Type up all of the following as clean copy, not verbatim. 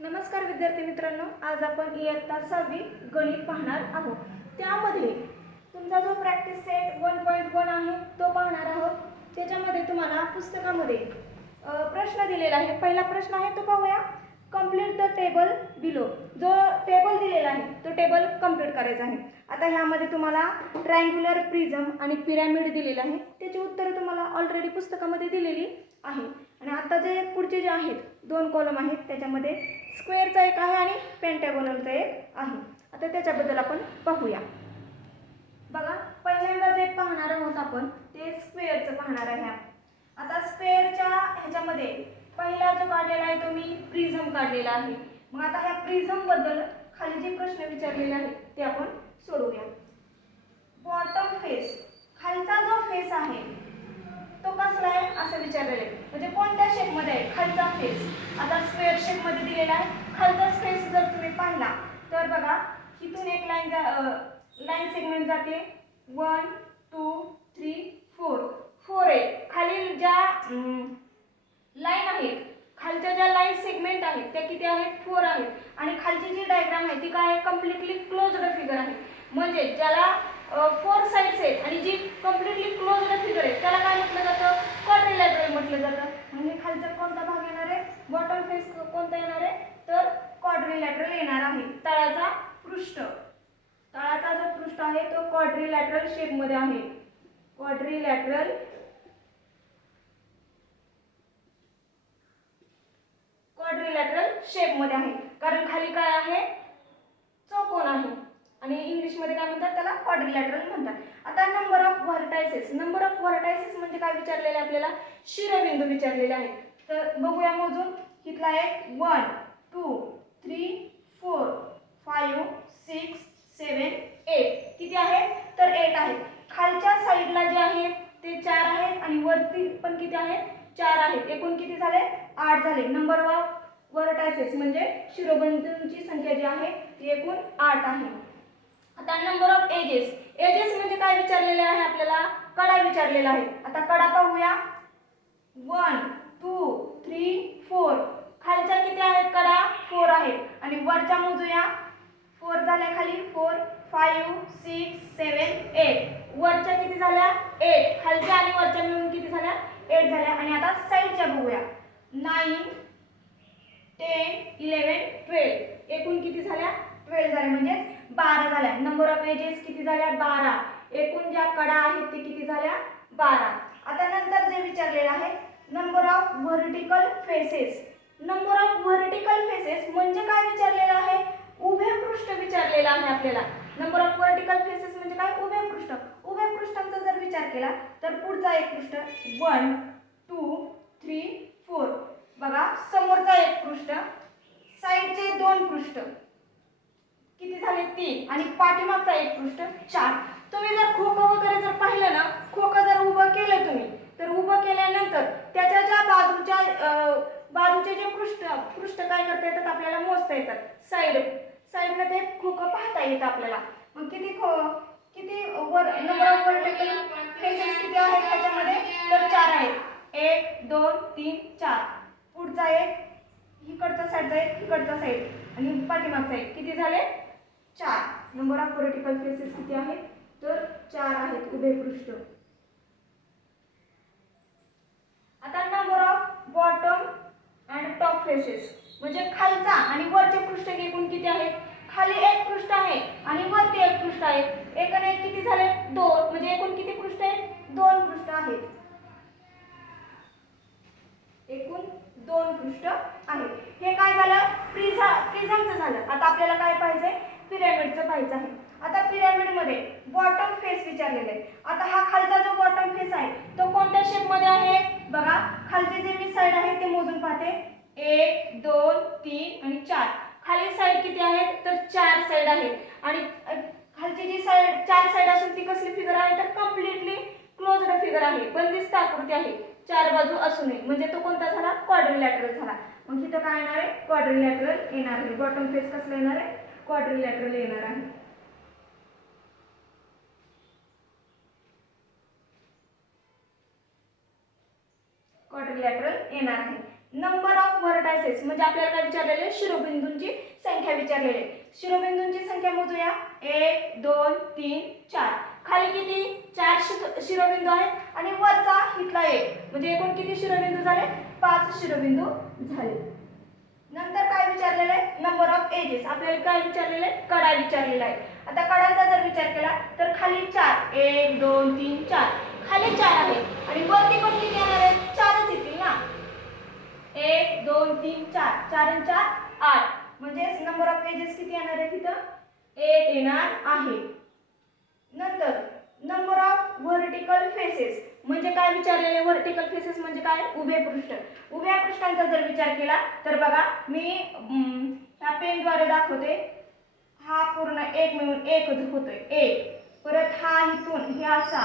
नमस्कार विद्यार्थी मित्रांनो, आज आपण इयत्ता 6वी गणित पाहणार आहोत। त्यामध्ये तुमचा जो प्रॅक्टिस सेट 1.1 आहे तो पाहणार आहोत। त्याच्यामध्ये तुम्हाला पुस्तकामध्ये प्रश्न दिलेला आहे। पहिला प्रश्न आहे तो पाहूया। Complete the table below. जो टेबल दिलेला आहे तो टेबल कंप्लीट करायचा आहे। आता ह्यामध्ये तुम्हाला ट्रायंग्युलर, प्रिझम आणि पिरॅमिड दिलेला आहे। त्याची उत्तरे तुम्हाला ऑलरेडी पुस्तकामध्ये दिलेली आहे। आणि आता जे पुढचे जे आहेत दोन कॉलम आहेत त्याच्यामध्ये स्क्वेअरचा एक आहे आणि पेंटागोनलचा एक आहे। आता त्याच्याबद्दल आपण पाहूया। बघा, पहिल्यांदा जे पाहणार आहोत आपण ते स्क्वेअरचं पाहणार आहे। आता स्क्वेअरच्या ह्याच्यामध्ये पहिला जो काढलेला आहे तो मी प्रिझम काढलेला आहे। मग आता ह्या प्रिझम बद्दल खाली जे प्रश्न विचारलेले आहेत ते आपण सोडवूया। बॉटम फेस, खालचा जो फेस आहे तो कसला आहे असं विचारलेलं आहे, म्हणजे कोणत्या शेप मध्ये आहे खालचा फेस। आता स्क्वेअर शेप मध्ये दिलेला आहे। खालचा फेस जर तुम्ही पाहिला तर बघा, इथून एक लाईन सेगमेंट जाते 1 2 3 4 आहे। खाली ज्या लाईन आहेत, खालच्या ज्या लाईन सेगमेंट आहेत त्या किती आहेत 4 आहेत। आणि खालची जी डायग्राम आहे ती काय आहे, कम्प्लिटली क्लोज्ड फिगर आहे। म्हणजे ज्याला 4 साइड्स आहेत आणि जी कम्प्लिटली क्लोज्ड फिगर आहे त्याला काय म्हटलं जातं, क्वाड्रिलॅटरल म्हटलं जातं। म्हणजे खालचा कोणता भाग येणार आहे, बॉटम फेस कोणता येणार आहे तर क्वाड्रिलॅटरल येणार आहे। तळाचा पृष्ठ, तळाचा जो पृष्ठ आहे तो क्वाड्रिलॅटरल शेप मध्ये आहे। क्वाड्रिलॅटरल शेप मध्ये आहे, कारण खाली काय आहे चौकोन आहे आणि इंग्लिश मध्ये काय म्हणतात त्याला क्वाड्रिलॅटरल म्हणतात। आता number of vertices, number of vertices म्हणजे काय विचारलेले आपल्याला, शिरोबिंदू विचारलेले आहेत। तर बघूया मोजून, इथला एक 1 2 3 4 5 6 7 8 किती आहेत तर 8 आहेत। खालच्या साईडला जे आहेत ते 4 आहेत आणि वरती पण किती आहेत 4 आहेत। एकूण किती झाले 8 झाले। नंबर ऑफ व्हर्टायसेस म्हणजे शिरोबिंदूंची संख्या जी आहे ती एकूण 8 आहे। आता नंबर ऑफ एजेस, एजेस म्हणजे काय विचारलेले आहे आपल्याला, कडा विचारलेला आहे। आता कडा पाहूया, 1 2 3 4 खालच्या किती आहेत कडा 4 आहेत आणि वरच्या मोजूया, 4 झाल्या खाली 4 5 6 7 8 वरच्या किती झाल्या 8, खालच्या आणि वरच्या मिळून किती झाल्या 8 झाल्या। आणि आता साइडच्या बघूया, 9 10 11 12 एकूण किती झाल्या 12 झाल्या, म्हणजे 12 झाल्या। नंबर ऑफ एजेस किती झाल्या 12, एकूण ज्या कडा आहेत ते किती झाल्या 12। आता नंतर जे विचारलेलं आहे number of vertical faces, number of vertical faces म्हणजे काय विचारलेलं आहे, उभे पृष्ठ विचारलेलं आहे आपल्याला। नंबर ऑफ व्हर्टिकल फेसेस म्हणजे काय, उभे पृष्ठ। उभे पृष्ठांचा जर विचार केला तर पुढचा एक पृष्ठ 1 2 3 4 बघा, समोरचा एक पृष्ठ, साइडचे दोन पृष्ठ किती झाले 3 आणि पाठीमागचा एक पृष्ठ 4। तुम्ही जर खोकं वगैरे जर पाहिलं ना, खोकं जर उभं केलं तुम्ही तर उभं केल्यानंतर त्याच्या ज्या बाजूचे जे पृष्ठ काय करता येतात आपल्याला मोजता येतात। साइडने ते खोकं पाहता येतं आपल्याला। मग किती नंबर ऑफ व्हर्टिकल फेसेस किती आहेत त्याच्यामध्ये तर 4 आहेत, 1 2 3 4। पुढचा एक, इकडचा साइडचा एक, इकडचा साइड आणि पाठीमागचा एक, किती झाले 4। नंबर ऑफ व्हर्टिकल फेसेस किती आहेत तर 4 आहेत उभे पृष्ठ। आता number of bottom and top faces म्हणजे खालचा आणि वरचे पृष्ठ एकूण किती आहेत, खाली एक पृष्ठ आहे आणि वरती एक पृष्ठ आहे। एकूण एक किती झाले 2, म्हणजे एकूण किती पृष्ठ आहेत 2 पृष्ठ आहेत, एकूण 2 पृष्ठ आहेत। हे काय झालं प्रिझमचं झालं। आता आपल्याला काय पाहिजे, पिरॅमिडचं पाहिजे आहे। आता पिरॅमिड मध्ये बॉटम फेस विचारलेले आहे। आता हा खालचा जो बॉटम फेस आहे तो कोणत्या शेप मध्ये आहे बघा, खालचे जे मी साइड आहे ते मोजून पाहते, 1 2 3 आणि 4। खाली साइड किती आहेत तर 4 साइड आहेत आणि खालची जी साइड 4 साइड असून ती कसली फिगर आहे तर कम्प्लिटली क्लोज्ड फिगर आहे, बंदिस्त आकृती आहे, 4 बाजू असूनही, म्हणजे तो कोणता झाला क्वाड्रिलॅटरल झाला। मग इथं काय येणार आहे क्वाड्रिलॅटरल येणार आहे। बॉटम फेस कसला येणार आहे क्वाड्रिलॅटरल येणार आहे। क्वाड्रिलॅटरल येणार आहे। नंबर ऑफ व्हर्टायसेस व्हर्टायसेस म्हणजे आपल्याला काय विचारलेले शिरोबिंदूंची संख्या विचारलेली आहे. शिरोबिंदूंची संख्या मोजूया. 1 2 3 4. खाली किती 4 शिरोबिंदू आहेत आणि वरचा इथला 1 म्हणजे एकूण किती शिरोबिंदू झाले 5 शिरोबिंदू झाले. नंतर काय विचारलेलं आहे नंबर ऑफ एजेस. आपल्याला काय विचारलेलं आहे कडा विचारलेला आहे. आता कडांचा जर विचार केला तर खाली 4 1 2 3 4 खाली 4 आहेत आणि वरती पण किती येणार आहेत 4च येतील ना. 1 2 3 4 4 आणि 4 8 म्हणजे नंबर ऑफ एजेस किती येणार आहे तिथं 8 येणार आहे. नंतर नंबर ऑफ व्हर्टिकल फेसेस म्हणजे काय विचारलेले व्हर्टिकल फेसेस म्हणजे काय उभे पृष्ठ. उभ्या पृष्ठांचा जर विचार केला तर बघा मी ह्या पेनद्वारे दाखवते. हा पूर्ण एक मिळून एकच होतोय 1. परत हा इथून हे असा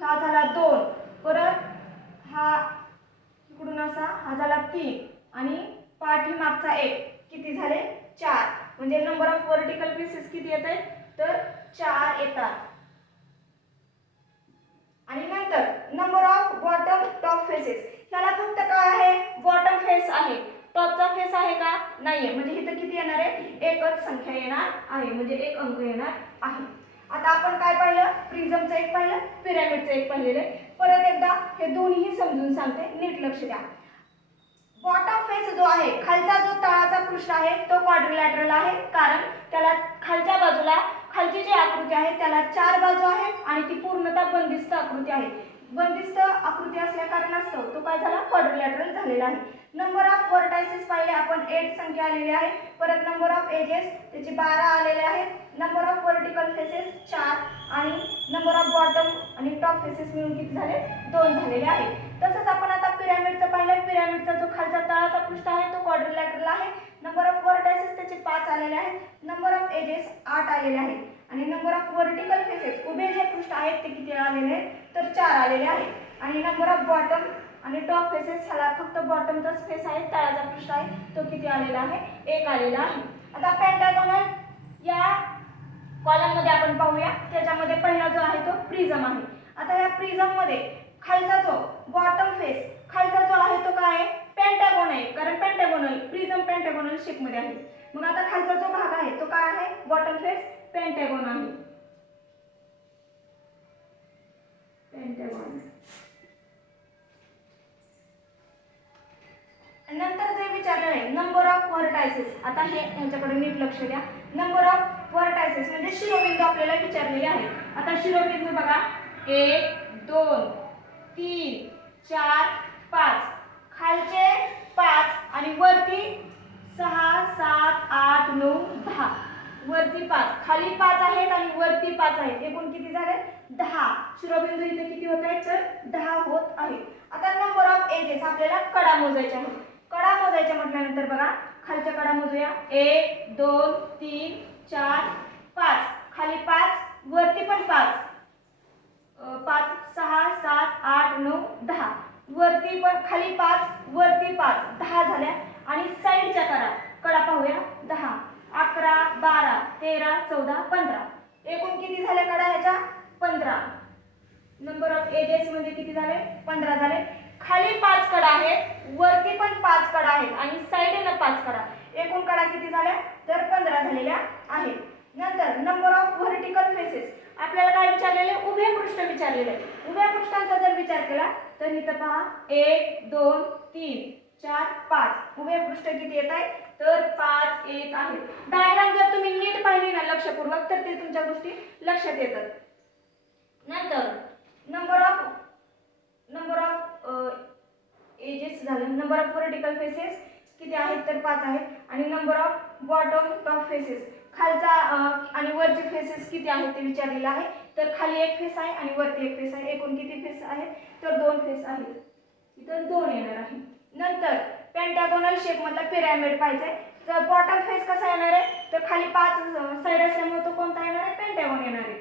हा झाला 2. परत हा इकडून असा हा झाला 3 आणि पाठीमागचा 1 किती झाले 4. म्हणजे नंबर ऑफ व्हर्टिकल फेसेस किती येत आहेत तर 4 येतात. आणि नंतर number of bottom top faces. त्याला फक्त काय आहे बॉटम फेस आहे टॉपचा फेस आहे का नाहीये. म्हणजे इथं किती येणार आहे एकच संख्या येणार आहे म्हणजे एक अंक येणार आहे. आता आपण काय पाहिलं प्रिझमचं एक पाहिलं पिरॅमिडचं एक पाहिलेलं आहे. परत एकदा हे दोन्ही समजून सांगते नीट लक्ष द्या. बॉटम फेस जो आहे खालचा जो तळाचा पृष्ठ आहे तो क्वाड्रिलॅटरल आहे कारण त्याला खालच्या बाजूला खालची जी आकृती आहे त्याला 4 बाजू आहेत आणि ती पूर्णतः बंदिस्त आकृती आहे. बंदिस्त आकृती असल्या कारणास्तव तो काय झाला क्वाड्रिलॅटरल झालेला आहे. नंबर ऑफ व्हर्टायसेस पाहिले आपण 8 संख्या आलेली आहे. परत नंबर ऑफ एजेस त्याचे 12 आलेले आहेत. नंबर ऑफ व्हर्टिकल फेसेस 4 आणि नंबर ऑफ बॉटम आणि टॉप फेसेस मिळून किती झाले 2 झालेले आहे. तसंच आपण आता पिरॅमिडचं पाहिलं. पिरॅमिडचा जो खालचा तळाचा पृष्ठ आहे तो क्वाड्रिलॅटरल आहे. नंबर ऑफ व्हर्टायसेस त्याचे 5 आलेले आहेत. नंबर ऑफ एजेस 8 आलेले आहेत आणि नंबर ऑफ व्हर्टिकल फेसेस उभे जे पृष्ठ आहेत ते किती आलेले आहेत तर 4 आलेले आहेत. आणि नंबर ऑफ बॉटम आणि टॉप फेसेस ह्याला फक्त बॉटमचाच फेस आहे तळाचा पृष्ठ आहे तो किती आलेला आहे 1 आलेला आहे. आता पेंटागोनल या कॉलम मध्ये आपण पाहूया. त्याच्यामध्ये पहिला जो आहे तो प्रिझम आहे. आता या प्रिझम मध्ये खालचा जो बॉटम फेस खालचा जो आहे तो काय आहे पेंटागोन आहे कारण पेंटागोनल प्रिझम पेंटागोनल शेप मध्ये आहे. मग आता खालचा जो भाग आहे तो काय आहे बॉटम फेस पेंटागोन आहे. पेंटागोन. नंतर जे विचारलेलं आहे नंबर ऑफ व्हर्टायसेस. आता हे ह्याच्याकडे नीट लक्ष द्या. नंबर ऑफ व्हर्टायसेस म्हणजे शिरोबिंदू आपल्याला विचारलेले आहेत. आता शिरोबिंदू बघा 1 2 3 4 5 खालचे 5 आणि वरती 6 7 8 9 10 वरती 5 खाली 5 आहेत आणि वरती 5 आहेत. एकूण किती झाले 10 शिरोबिंदू इथे किती होत आहेत तर 10 होत आहेत. आता नंबर ऑफ एजेस आपल्याला कडा मोजायच्या आहेत. कडा मोजायच्या म्हटल्यानंतर बघा खालच्या कडा मोजूया 1 2 3 4 5 खाली 5 वरती पण 5 5 6 7 8 9 10 वरती पण खाली 5 वरती 5 10 झाल्या. आणि साईडच्या कडा पाहूया 10 11 12 13 14 15 एकूण किती झाल्या कडा ह्याच्या 15. नंबर ऑफ एजेस म्हणजे किती झाले 15 झाले. खाली 5 कडा आहेत वरती पण 5 कडा आहेत आणि साइडला 5 कडा एकूण कडा किती झाल्या तर 15 झालेल्या आहेत. नंतर नंबर ऑफ व्हर्टिकल फेसेस आपल्याला काय विचारलेले उभे पृष्ठ विचारलेले. उभ्या पृष्ठांचा जर विचार केला तर इथं पहा 1 2 3 4 5 उभे पृष्ठ किती येत आहे तर 5 येत आहेत. डायग्राम जर तुम्ही नीट पाहिली ना लक्षपूर्वक तर ते तुमच्या गोष्टी लक्षात येतात. नंतर नंबर ऑफ एजेस झालं. नंबर ऑफ व्हर्टिकल फेसेस किती आहेत तर 5 आहेत आणि number of bottom top faces खालचा आणि वरचे फेसेस किती आहेत ते विचारलेलं आहे. तर खाली एक फेस आहे आणि वरती एक फेस आहे. एकूण किती फेस आहेत तर 2 फेस आहेत. इथं 2 येणार आहे. नंतर पेंटागोनल शेप मधला पिरॅमिड पाहिजे तर बॉटम फेस कसा येणार आहे तर खाली 5 साइड असल्यामुळे तो कोणता येणार आहे पेंटागोन येणार आहे.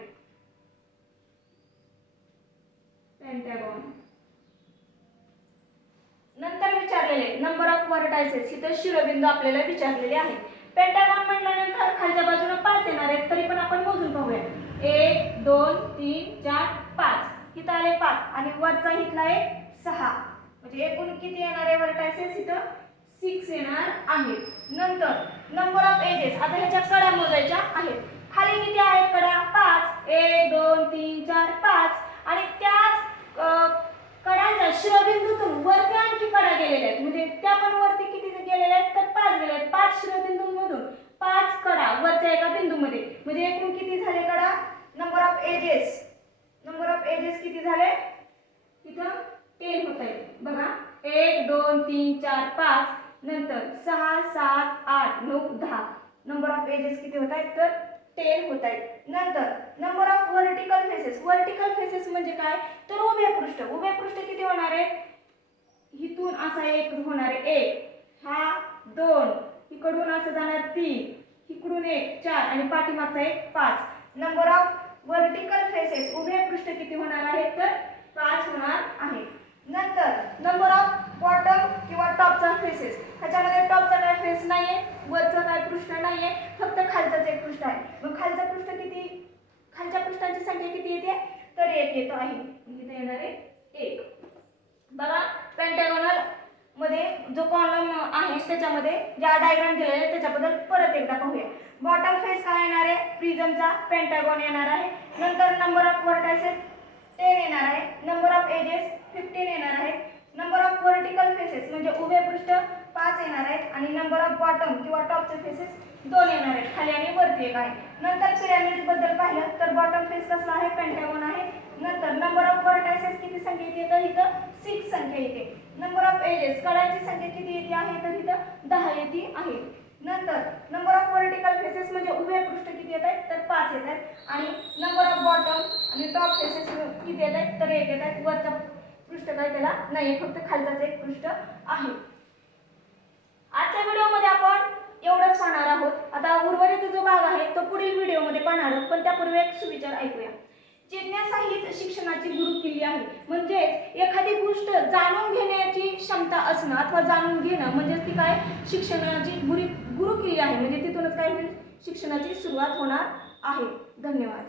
पेंटागोन. नंतर विचारलेले नंबर ऑफ व्हर्टायसेस इथे शिरोबिंदू आपल्याला विचारलेले आहेत. पेंटागॉन म्हटल्यानंतर खालच्या बाजूला 5 येणार आहेत तरी पण आपण मोजून पाहूया 1 2 3 4 5 इथं आले 5 आणि वरचा इथला आहे 6 म्हणजे एकूण किती येणार आहे व्हर्टायसेस इथं 6 येणार आहेत. नंतर नंबर ऑफ एजेस, आता ह्याच्या कडा मोजायच्या आहेत. खाली किती आहेत कडा? 5. 1 2 3 4 5. आणि त्याच कडांच्या शिरोबिंदूतून वरती आणखी कडा गेलेल्या आहेत, म्हणजे त्या पण वरती किती गेलेल्या आहेत? तर 5 गेलेल्या आहेत. 5 शिरोबिंदूंमधून 5 कडा वरच्या एका बिंदूमध्ये, म्हणजे एकूण किती झाले कडा? Number of edges, number of edges किती झाले? इथं 10 होत आहे बघा. 1 2 3 4 5, नंतर 6 7 8 9 10. नंबर ऑफ एजेस किती होत आहेत? तर 10 होत आहेत. नंतर number of vertical faces. Vertical faces म्हणजे काय? तर उभे पृष्ठ. उभे पृष्ठ किती होणार आहे? इथून असा एक होणार आहे 1, हा 2, इकडून असं जाणार 3, इकडून 1 4 आणि पाठीमागचा एक 5. नंबर ऑफ व्हर्टिकल फेसेस, उभे पृष्ठ किती होणार आहे? तर 5 होणार आहे. नंतर नंबर ऑफ बॉटम किंवा टॉपचा फेसेस. ह्याच्यामध्ये टॉपचा काय फेस नाहीये, वरचं काय पृष्ठ नाहीये, फक्त खालचंच एक पृष्ठ आहे. मग खालचं पृष्ठ किती? खालच्या पृष्ठांची संख्या किती येते? तर 1 येतो आहे. इथे येणार आहे 1. बघा पेंटागोनल मध्ये जो कॉलम आहे त्याच्यामध्ये ज्या डायग्राम दिलेले आहेत त्याच्याबद्दल परत एकदा पाहूया. बॉटम फेस काय येणार आहे? प्रिझमचा पेंटागॉन येणार आहे. नंतर नंबर ऑफ व्हर्टायसेस 10 येणार आहे. नंबर ऑफ एजेस 15 येणार आहे. नंबर ऑफ व्हर्टिकल फेसेस म्हणजे उभे पृष्ठ 5 येणार आहेत आणि नंबर ऑफ बॉटम किंवा टॉपचे फेसेस 2 येणार आहेत, खाली आणि वरती एक आहे. नंतर पिरॅमिड बद्दल पाहिलं तर बॉटम फेस कसला आहे? पेंटागॉन आहे. नंतर नंबर ऑफ व्हर्टायसेस किती संख्या येते? तर इथं 6 संख्या येते. नंबर ऑफ एजेस कडांची संख्या किती येते आहे? तर इथं 10 येते आहे. नंतर नंबर ऑफ व्हर्टिकल फेसेस म्हणजे उभे पृष्ठ किती येत आहेत? तर 5 येत आहेत. आणि नंबर ऑफ बॉटम आणि टॉप फेसेस किती येत आहेत? तर 1 येत आहेत. वरचा पृष्ठ काय त्याला नाही, फक्त खालचाच एक पृष्ठ आहे. आजच्या व्हिडिओमध्ये आपण एवढंच पाहणार आहोत. आता उर्वरित जो भाग आहे तो पुढील व्हिडिओमध्ये पाहणार आहोत, पण त्यापूर्वी एक सुविचार ऐकूया. जिज्ञासा हीच शिक्षणाची गुरुकिल्ली आहे. म्हणजे एखादी गोष्ट जाणून घेण्याची क्षमता असणं अथवा जाणून घेणं म्हणजे ती काय? शिक्षणाची गुरुकिल्ली आहे. म्हणजे तिथूनच काय होईल? शिक्षणाची सुरुवात होणार आहे. धन्यवाद.